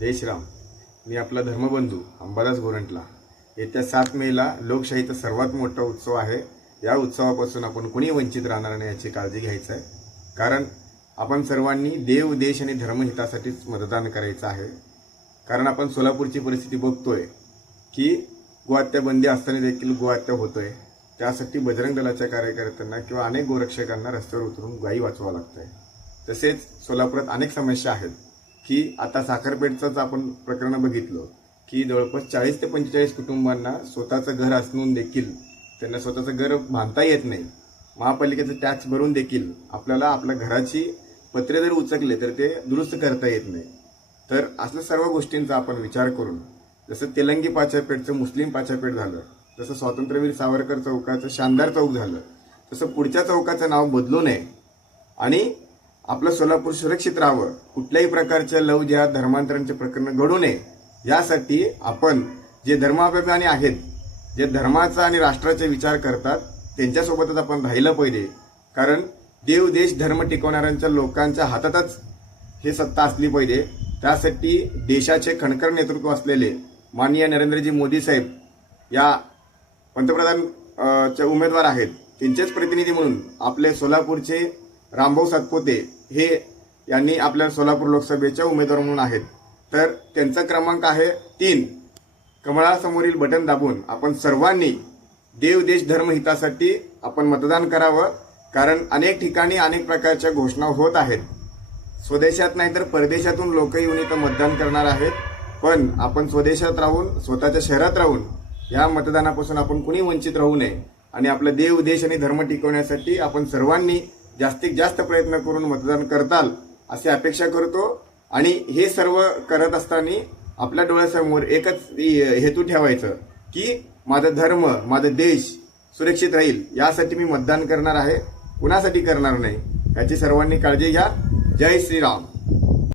जय श्रीराम मी आपला धर्मबंधू अंबादास गोरंटला. येत्या सात मेला लोकशाहीचा सर्वात मोठा उत्सव आहे. या उत्सवापासून आपण कुणी वंचित राहणार नाही याची काळजी घ्यायचं आहे. कारण आपण सर्वांनी देव देश आणि धर्महितासाठीच मतदान करायचं आहे. कारण आपण सोलापूरची परिस्थिती बघतोय की गोहत्या बंदी असताना देखील गोहत्या होतोय. त्यासाठी बजरंग दलाच्या कार्यकर्त्यांना किंवा अनेक गोरक्षकांना रस्त्यावर उतरून गायी वाचवावं लागतंय. तसेच सोलापुरात अनेक समस्या आहेत. की आता साखरपेठचंच आपण प्रकरण बघितलं की जवळपास चाळीस ते पंचेचाळीस कुटुंबांना स्वतःचं घर असून देखील त्यांना स्वतःचं घर बांधता येत नाही. महापालिकेचं टॅक्स भरून देखील आपल्याला आपल्या घराची पत्रे जर उचकले तर ते दुरुस्त करता येत नाही. तर असल्या सर्व गोष्टींचा आपण विचार करून जसं तेलंगी पाचापेठचं मुस्लिम पाचापेठ झालं जसं स्वातंत्र्यवीर सावरकर चौकाचं शानदार चौक झालं तसं पुढच्या चौकाचं नाव बदलू नये आणि आपलं सोलापूर सुरक्षित राहावं. कुठल्याही प्रकारच्या लव ज्या धर्मांतरांचे प्रकरण घडू नये. यासाठी आपण जे धर्माभिमानी आहेत जे धर्माचा आणि राष्ट्राचा विचार करतात त्यांच्यासोबतच आपण राहिलं पाहिजे. कारण देव देश धर्म टिकवणाऱ्यांच्या लोकांच्या हातातच हे सत्ता असली पाहिजे. त्यासाठी देशाचे खणकर नेतृत्व असलेले माननीय नरेंद्रजी मोदी साहेब या पंतप्रधान चे उमेदवार आहेत. त्यांचेच प्रतिनिधी म्हणून आपले सोलापूरचे रामभाऊ सातपोते हे यांनी आपल्या सोलापूर लोकसभेच्या उमेदवार म्हणून आहेत. तर त्यांचा क्रमांक आहे तीन. कमळासमोरील बटन दाबून आपण सर्वांनी देव देश धर्म हितासाठी आपण मतदान करावं कारण अनेक ठिकाणी अनेक प्रकारच्या घोषणा होत आहेत. स्वदेशात नाही तर परदेशातून लोक येऊन इथं मतदान करणार आहेत. पण आपण स्वदेशात राहून स्वतःच्या शहरात राहून या मतदानापासून आपण कुणी वंचित राहू नये. आणि आपला देव देश आणि धर्म टिकवण्यासाठी आपण सर्वांनी जास्तीत जास्त प्रयत्न करून मतदान करताल अशी अपेक्षा करतो. आणि हे सर्व करत असताना आपल्या डोळ्यासमोर एकच हेतू ठेवायचं की माझा धर्म माझा देश सुरक्षित राहील यासाठी मी मतदान करणार आहे. कुणासाठी करणार नाही याची सर्वांनी काळजी घ्या. जय श्रीराम.